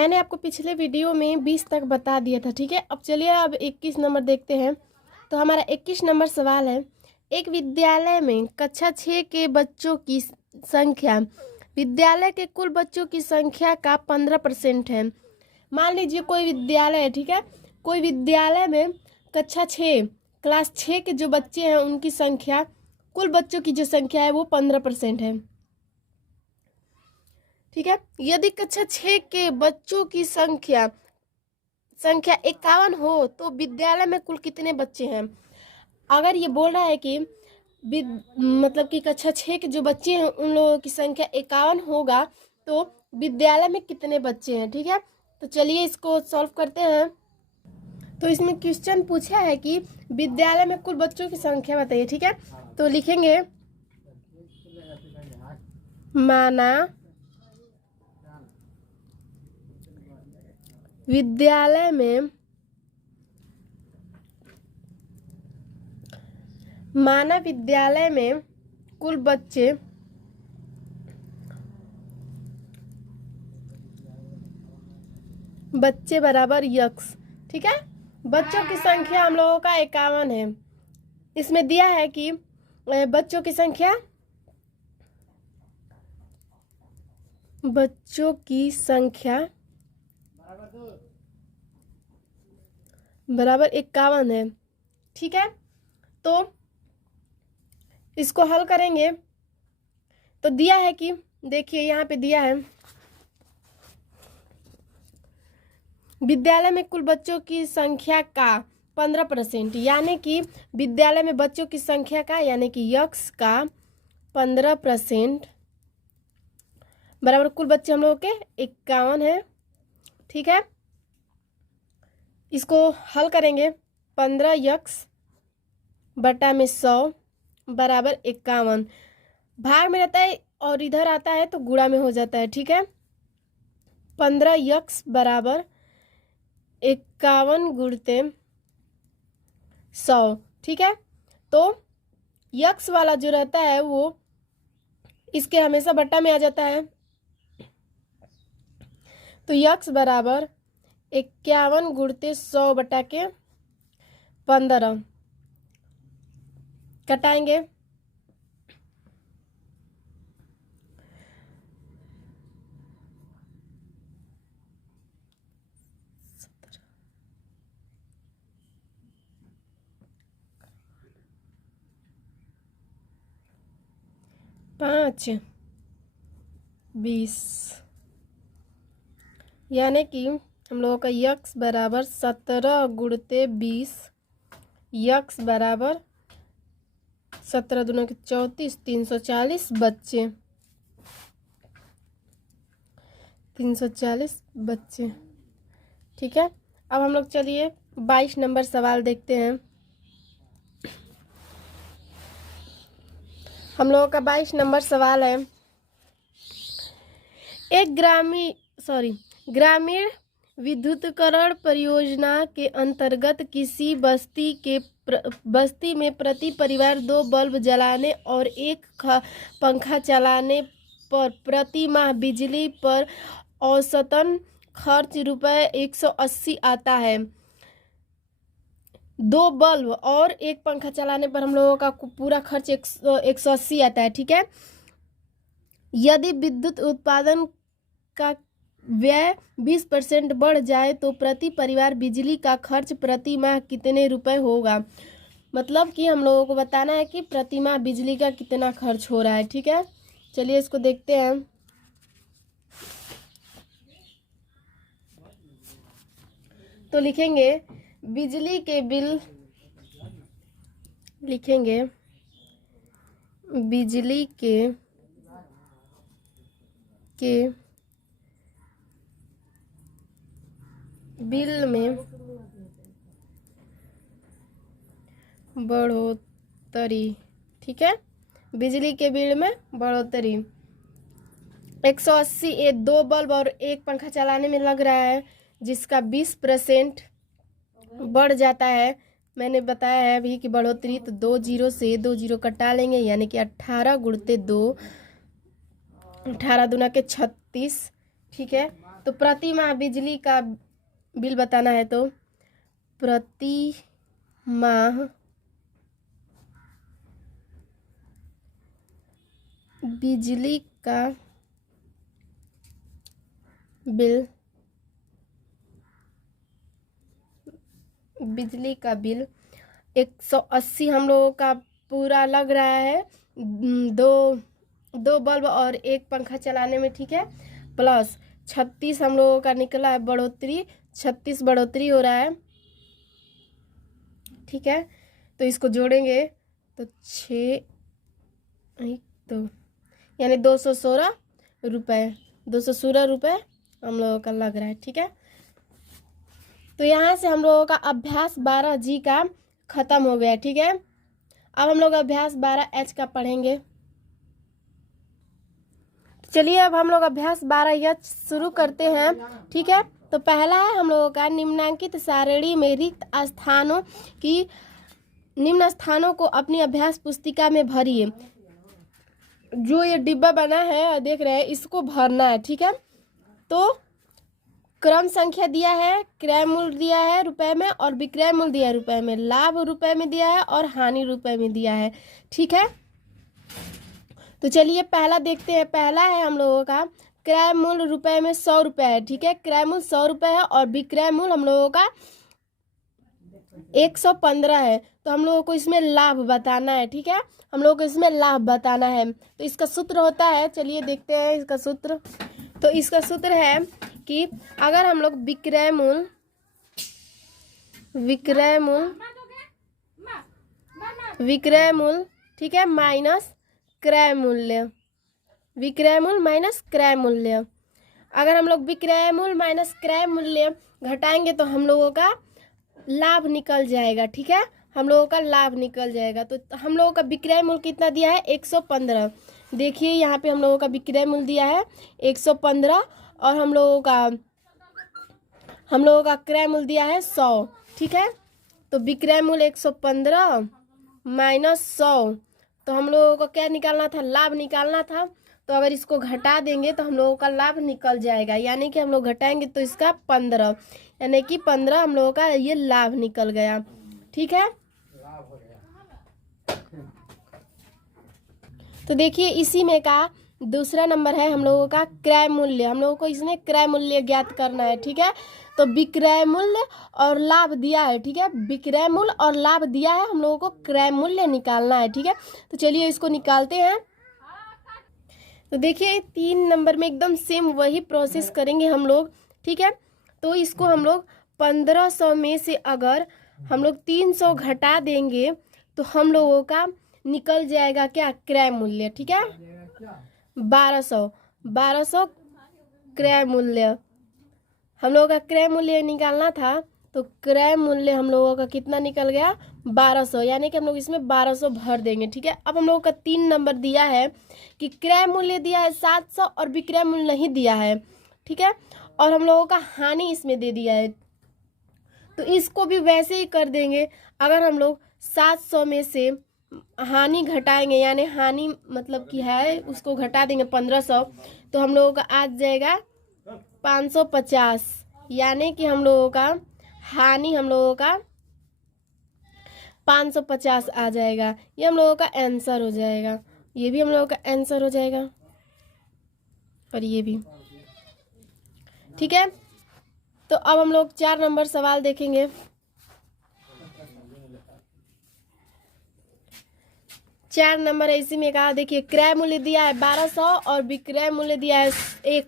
मैंने आपको पिछले वीडियो में 20 तक बता दिया था, ठीक है। अब चलिए अब 21 नंबर देखते हैं। तो हमारा 21 नंबर सवाल है, एक विद्यालय में कक्षा 6 के बच्चों की संख्या विद्यालय के कुल बच्चों की संख्या का 15% है। मान लीजिए कोई विद्यालय है, ठीक है। कोई विद्यालय में कक्षा 6 क्लास 6 के जो बच्चे हैं उनकी संख्या, कुल बच्चों की जो संख्या है वो 15% है, ठीक है। यदि कक्षा 6 के बच्चों की संख्या 51 हो तो विद्यालय में कुल कितने बच्चे हैं। अगर ये बोल रहा है कि मतलब कि कक्षा 6 के जो बच्चे हैं उन लोगों की संख्या 51 होगा तो विद्यालय में कितने बच्चे हैं, ठीक है। तो चलिए इसको सॉल्व करते हैं। तो इसमें क्वेश्चन पूछा है कि विद्यालय में कुल बच्चों की संख्या बताइए, ठीक है। तो लिखेंगे माना विद्यालय में कुल बच्चे बराबर यक्स, ठीक है। बच्चों की संख्या हम लोगों का 51 है। इसमें दिया है कि बच्चों की संख्या बराबर 51 है, ठीक है। तो इसको हल करेंगे तो दिया है कि देखिए यहाँ पे दिया है विद्यालय में कुल बच्चों की संख्या का 15%, यानी कि विद्यालय में बच्चों की संख्या का यानी कि यक्स का 15% बराबर कुल बच्चे हम लोगों के 51 है, ठीक है। इसको हल करेंगे 15 यक्स बटा में 100 बराबर 51, भाग में रहता है और इधर आता है तो गुणा में हो जाता है, ठीक है। 15 यक्स बराबर 51 गुणते 100, ठीक है। तो यक्स वाला जो रहता है वो इसके हमेशा बट्टा में आ जाता है, तो यक्स बराबर 51 गुणते 100 बटा के 15 कटाएंगे, पाँच 20, यानी कि हम लोगों का यक्स बराबर 17 गुणते 20, यक्स बराबर 17 दूना के 34, 340 बच्चे, 340 बच्चे, ठीक है। अब हम लोग चलिए 22 नंबर सवाल देखते हैं। हम लोगों का 22 नंबर सवाल है, एक ग्रामीण विद्युतीकरण परियोजना के अंतर्गत किसी बस्ती में प्रति परिवार 2 बल्ब जलाने और 1 पंखा चलाने पर प्रति माह बिजली पर औसतन खर्च ₹180 आता है। 2 बल्ब और 1 पंखा चलाने पर हम लोगों का पूरा खर्च 180 आता है, ठीक है। यदि विद्युत उत्पादन का व्यय 20% बढ़ जाए तो प्रति परिवार बिजली का खर्च प्रति माह कितने रुपए होगा। मतलब कि हम लोगों को बताना है कि प्रति माह बिजली का कितना खर्च हो रहा है, ठीक है। चलिए इसको देखते हैं। तो लिखेंगे बिजली के बिल, लिखेंगे बिजली के बिल में बढ़ोतरी, ठीक है। बिजली के बिल में बढ़ोतरी 180 ये 2 बल्ब और 1 पंखा चलाने में लग रहा है, जिसका 20% बढ़ जाता है। मैंने बताया है अभी कि बढ़ोतरी, तो 2 जीरो से 2 जीरो कटा लेंगे, यानी कि 18 गुणते 2, 18 दूना के 36, ठीक है। तो प्रति माह बिजली का बिल बताना है, तो प्रति माह बिजली का बिल 180 हम लोगों का पूरा लग रहा है, दो बल्ब और एक पंखा चलाने में, ठीक है। प्लस 36 हम लोगों का निकला है बढ़ोतरी, 36 बढ़ोतरी हो रहा है, ठीक है। तो इसको जोड़ेंगे तो 6 तो यानी 216 रुपये, 216 रुपये हम लोगों का लग रहा है, ठीक है। तो यहाँ से हम लोगों का अभ्यास 12G का ख़त्म हो गया, ठीक है। अब हम लोग अभ्यास 12H का पढ़ेंगे। चलिए अब हम लोग अभ्यास 12H शुरू करते हैं, ठीक है। तो पहला है हम लोगों का निम्नांकित सारणी में रिक्त स्थानों की निम्न स्थानों को अपनी अभ्यास पुस्तिका में भरिए। जो ये डिब्बा बना है देख रहे हैं, इसको भरना है, ठीक है। तो क्रम संख्या दिया है, क्रय मूल्य दिया है रुपए में और विक्रय मूल्य दिया है रुपए में, लाभ रुपए में दिया है और हानि रुपए में दिया है, ठीक है। तो चलिए पहला देखते हैं। पहला है हम लोगों का क्रय मूल्य रुपए में 100 रुपये है, ठीक है। क्रय मूल्य 100 रुपये है और विक्रय मूल्य हम लोगों का 115 है। तो हम लोगों को इसमें लाभ बताना है, ठीक है। हम लोगों को इसमें लाभ बताना है। तो इसका सूत्र होता है, चलिए देखते हैं इसका सूत्र। तो इसका सूत्र है कि अगर हम लोग विक्रय मूल्य ठीक है माइनस क्रय मूल्य, विक्रय मूल्य माइनस क्रय मूल्य, अगर हम लोग विक्रय मूल्य माइनस क्रय मूल्य घटाएंगे तो हम लोगों का लाभ निकल जाएगा, ठीक है। हम लोगों का लाभ निकल जाएगा। तो हम लोगों का विक्रय मूल्य कितना दिया है 115। देखिए यहाँ पे हम लोगों का विक्रय मूल्य दिया है 115 और हम लोगों का क्रय मूल्य दिया है 100, ठीक है। तो विक्रय मूल्य 115 माइनस 100, तो हम लोगों को क्या निकालना था, लाभ निकालना था। तो अगर इसको घटा देंगे तो हम लोगों का लाभ निकल जाएगा, यानी कि हम लोग घटाएंगे तो इसका 15, यानी कि 15 हम लोगों का ये लाभ निकल गया, ठीक है। तो देखिए इसी में का दूसरा नंबर है हम लोगों का क्रय मूल्य। हम लोगों को इसमें क्रय मूल्य ज्ञात करना है, ठीक है। तो विक्रय मूल्य और लाभ दिया है, ठीक है। विक्रय मूल्य और लाभ दिया है, हम लोगों को क्रय मूल्य निकालना है, ठीक है। तो चलिए इसको निकालते हैं। तो देखिए 3 नंबर में एकदम सेम वही प्रोसेस करेंगे हम लोग, ठीक है। तो इसको हम लोग 1500 में से अगर हम लोग 300 घटा देंगे तो हम लोगों का निकल जाएगा क्या, क्रय मूल्य, ठीक है। 1200 क्रय मूल्य, हम लोगों का क्रय मूल्य निकालना था। तो क्रय मूल्य हम लोगों का कितना निकल गया 1200, यानी कि हम लोग इसमें 1200 भर देंगे, ठीक है। अब हम लोगों का 3 नंबर दिया है कि क्रय मूल्य दिया है 700 और विक्रय मूल्य नहीं दिया है, ठीक है। और हम लोगों का हानि इसमें दे दिया है, तो इसको भी वैसे ही कर देंगे। अगर हम लोग 700 में से हानि घटाएंगे, यानी हानि मतलब कि है उसको घटा देंगे 1500, तो हम लोगों का आ जाएगा 550, यानी कि हम लोगों का हानि हम लोगों का 550 आ जाएगा। ये हम लोगों का आंसर हो जाएगा, ये भी हम लोगों का आंसर हो जाएगा और ये भी, ठीक है। तो अब हम लोग 4 नंबर सवाल देखेंगे। 4 नंबर इसी में कहा, देखिए क्रय मूल्य दिया है 1200 और विक्रय मूल्य दिया है 1।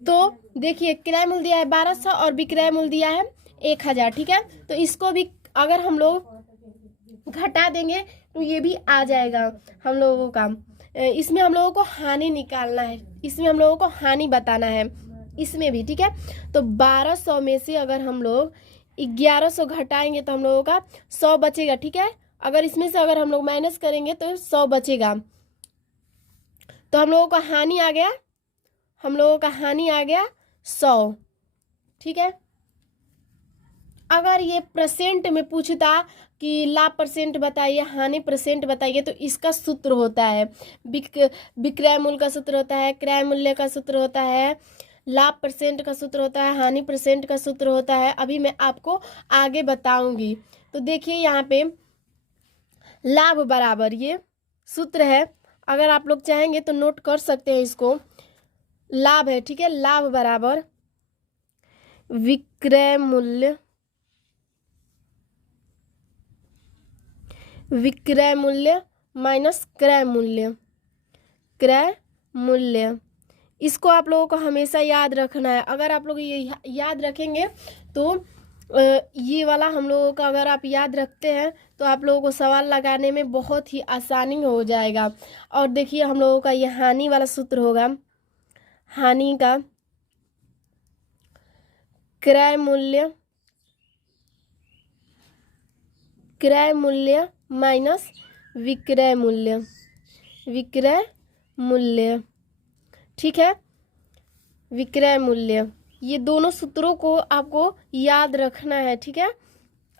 तो देखिए क्रय मूल्य दिया है 1200 और विक्रय मूल्य दिया है 1000, ठीक है। तो इसको भी अगर हम लोग घटा देंगे तो ये भी आ जाएगा हम लोगों का। इसमें हम लोगों को हानि निकालना है, इसमें हम लोगों को हानि बताना है, इसमें भी, ठीक है। तो 1200 में से अगर हम लोग 1100 घटाएंगे तो हम लोगों का 100 बचेगा, ठीक है। अगर इसमें से अगर हम लोग माइनस करेंगे तो 100 बचेगा। तो हम लोगों का हानि आ गया, हम लोगों का हानि आ गया 100, ठीक है। अगर ये परसेंट में पूछता कि लाभ परसेंट बताइए, हानि परसेंट बताइए, तो इसका सूत्र होता है विक्रय मूल्य का सूत्र होता है, क्रय मूल्य का सूत्र होता है, लाभ परसेंट का सूत्र होता है, हानि परसेंट का सूत्र होता है। अभी मैं आपको आगे बताऊंगी। तो देखिए यहाँ पे लाभ बराबर ये सूत्र है, अगर आप लोग चाहेंगे तो नोट कर सकते हैं इसको। लाभ है, ठीक है, लाभ बराबर विक्रय मूल्य, विक्रय मूल्य माइनस क्रय मूल्य, क्रय मूल्य। इसको आप लोगों को हमेशा याद रखना है। अगर आप लोग ये याद रखेंगे तो ये वाला हम लोगों का अगर आप याद रखते हैं तो आप लोगों को सवाल लगाने में बहुत ही आसानी हो जाएगा। और देखिए हम लोगों का ये हानि वाला सूत्र होगा, हानि का क्रय मूल्य, क्रय मूल्य माइनस विक्रय मूल्य, विक्रय मूल्य, ठीक है, विक्रय मूल्य। ये दोनों सूत्रों को आपको याद रखना है, ठीक है।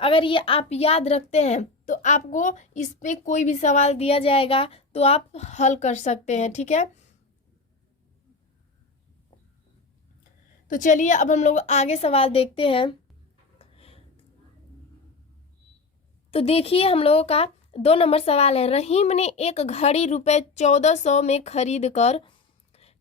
अगर ये आप याद रखते हैं तो आपको इस पे कोई भी सवाल दिया जाएगा तो आप हल कर सकते हैं, ठीक है। तो चलिए अब हम लोग आगे सवाल देखते हैं। तो देखिए हम लोगों का 2 नंबर सवाल है। रहीम ने एक घड़ी रुपए 1400 में खरीद कर,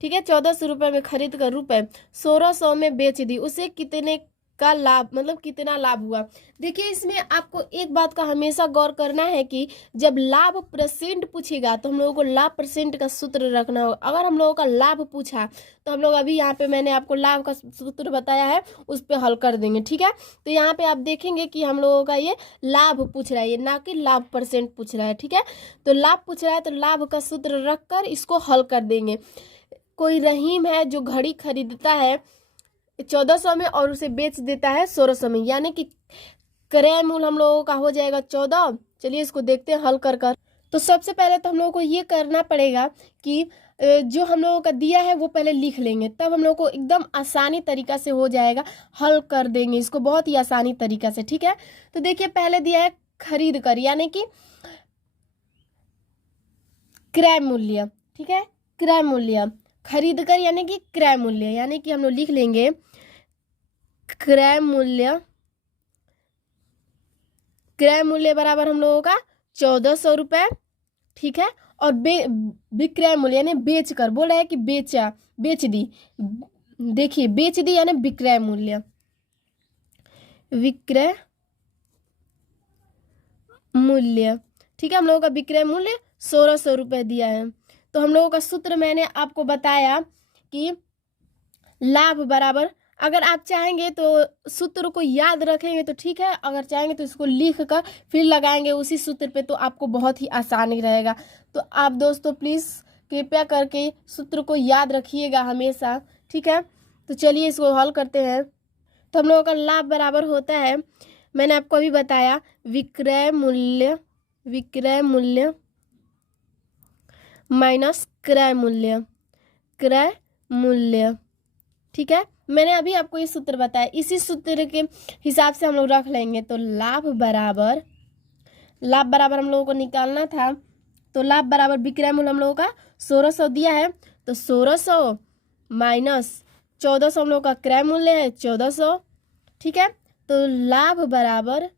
ठीक है, 1400 रुपये में खरीद कर रुपए 1600 में बेच दी, उसे कितने का लाभ, मतलब कितना लाभ हुआ। देखिए इसमें आपको एक बात का हमेशा गौर करना है कि जब लाभ परसेंट पूछेगा तो हम लोगों को लाभ परसेंट का सूत्र रखना होगा। अगर हम लोगों का लाभ पूछा तो हम लोग अभी यहाँ पे मैंने आपको लाभ का सूत्र बताया है, उस पर हल कर देंगे, ठीक है। तो यहाँ पे आप देखेंगे कि हम लोगों का ये लाभ पूछ रहा है, ये ना कि लाभ परसेंट पूछ रहा है, ठीक है। तो लाभ पूछ रहा है तो लाभ का सूत्र रख कर इसको हल कर देंगे। कोई रहीम है जो घड़ी खरीदता है 1400 में और उसे बेच देता है 1600 में, यानी कि क्रय मूल्य हम लोगों का हो जाएगा 14। चलिए इसको देखते हैं हल कर कर। तो सबसे पहले तो हम लोगों को ये करना पड़ेगा कि जो हम लोगों का दिया है वो पहले लिख लेंगे, तब हम लोग को एकदम आसानी तरीका से हो जाएगा, हल कर देंगे इसको बहुत ही आसानी तरीका से, ठीक है। तो देखिए पहले दिया है खरीद कर, यानी कि क्रय मूल्य, ठीक है, क्रय मूल्य, खरीद कर यानी कि क्रय मूल्य, यानी कि हम लोग लिख लेंगे क्रय मूल्य, क्रय मूल्य बराबर हम लोगों का 1400 रुपये, ठीक है। और विक्रय मूल्य यानी बेच कर, बोल रहा है कि बेचा, बेच दी, देखिए बेच दी यानी विक्रय मूल्य, विक्रय मूल्य, ठीक है। हम लोगों का विक्रय मूल्य 1600 रुपये दिया है। तो हम लोगों का सूत्र मैंने आपको बताया कि लाभ बराबर, अगर आप चाहेंगे तो सूत्र को याद रखेंगे तो ठीक है, अगर चाहेंगे तो इसको लिख कर फिर लगाएंगे उसी सूत्र पे तो आपको बहुत ही आसानी रहेगा। तो आप दोस्तों प्लीज़ कृपया करके सूत्र को याद रखिएगा हमेशा, ठीक है। तो चलिए इसको हल करते हैं। तो हम लोगों का लाभ बराबर होता है, मैंने आपको अभी बताया, विक्रय मूल्य, विक्रय मूल्य माइनस क्रय मूल्य, क्रय मूल्य, ठीक है। मैंने अभी आपको ये सूत्र बताया, इसी सूत्र के हिसाब से हम लोग रख लेंगे। तो लाभ बराबर, लाभ बराबर हम लोगों को निकालना था, तो लाभ बराबर विक्रय मूल्य हम लोगों का 1600 दिया है, तो 1600 माइनस 1400 हम लोग का क्रय मूल्य है 1400, ठीक है। तो लाभ बराबर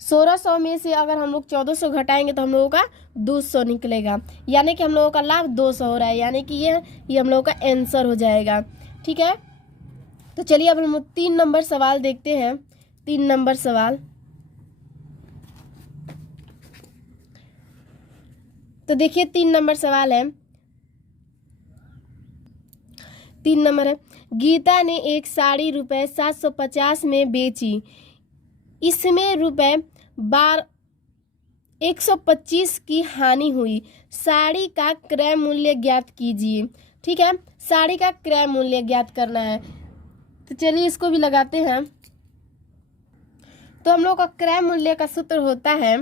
1600 में से अगर हम लोग 1400 घटाएंगे तो हम लोगों का 200 निकलेगा, यानी कि हम लोगों का लाभ 200 हो रहा है, यानी कि ये हम लोगों का आंसर हो जाएगा, ठीक है। तो चलिए अब हम 3 नंबर सवाल देखते हैं। 3 नंबर सवाल, तो देखिए 3 नंबर सवाल है, 3 नंबर है, गीता ने एक साड़ी रुपए 750 में बेची, इसमें रुपए 125 की हानि हुई, साड़ी का क्रय मूल्य ज्ञात कीजिए, ठीक है। साड़ी का क्रय मूल्य ज्ञात करना है, तो चलिए इसको भी लगाते हैं। तो हम लोग का क्रय मूल्य का सूत्र होता है,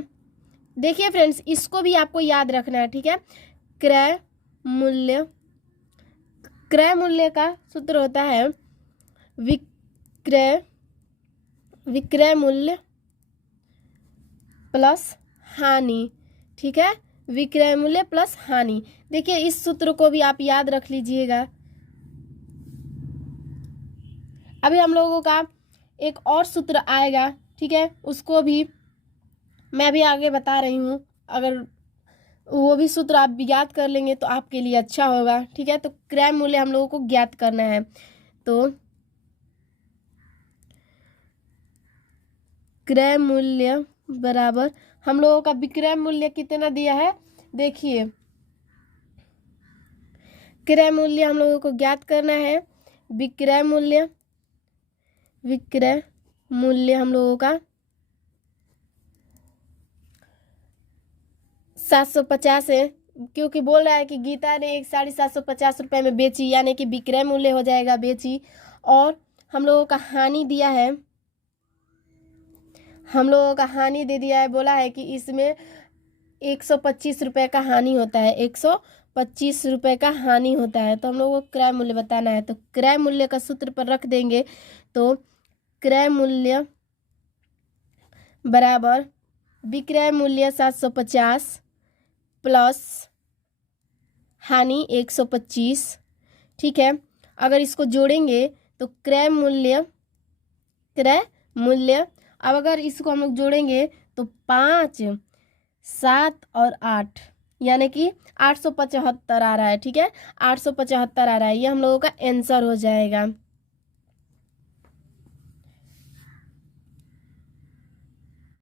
देखिए फ्रेंड्स इसको भी आपको याद रखना है, ठीक है। क्रय मूल्य, क्रय मूल्य का सूत्र होता है विक्रय, विक्रय मूल्य प्लस हानि, ठीक है, विक्रय मूल्य प्लस हानि। देखिए इस सूत्र को भी आप याद रख लीजिएगा। अभी हम लोगों का एक और सूत्र आएगा, ठीक है, उसको भी मैं भी आगे बता रही हूँ। अगर वो भी सूत्र आप याद कर लेंगे तो आपके लिए अच्छा होगा, ठीक है। तो क्रय मूल्य हम लोगों को ज्ञात करना है। तो क्रय मूल्य बराबर हम लोगों का विक्रय मूल्य कितना दिया है, देखिए क्रय मूल्य हम लोगों को ज्ञात करना है। विक्रय मूल्य हम लोगों का 750 है, क्योंकि बोल रहा है कि गीता ने एक साड़ी 750 रुपये में बेची, यानी कि विक्रय मूल्य हो जाएगा बेची। और हम लोगों का हानि दिया है, हम लोगों का हानि दे दिया है, बोला है कि इसमें 125 रुपये का हानि होता है, 125 रुपये का हानि होता है। तो हम लोगों को क्रय मूल्य बताना है। तो क्रय मूल्य का सूत्र पर रख देंगे। तो क्रय मूल्य बराबर विक्रय मूल्य 750 प्लस हानि 125, ठीक है। अगर इसको जोड़ेंगे तो क्रय मूल्य अब अगर इसको हम लोग जोड़ेंगे तो 5, 7 और 8 यानी कि 875 आ रहा है, ठीक है, 875 आ रहा है। ये हम लोगों का आंसर हो जाएगा।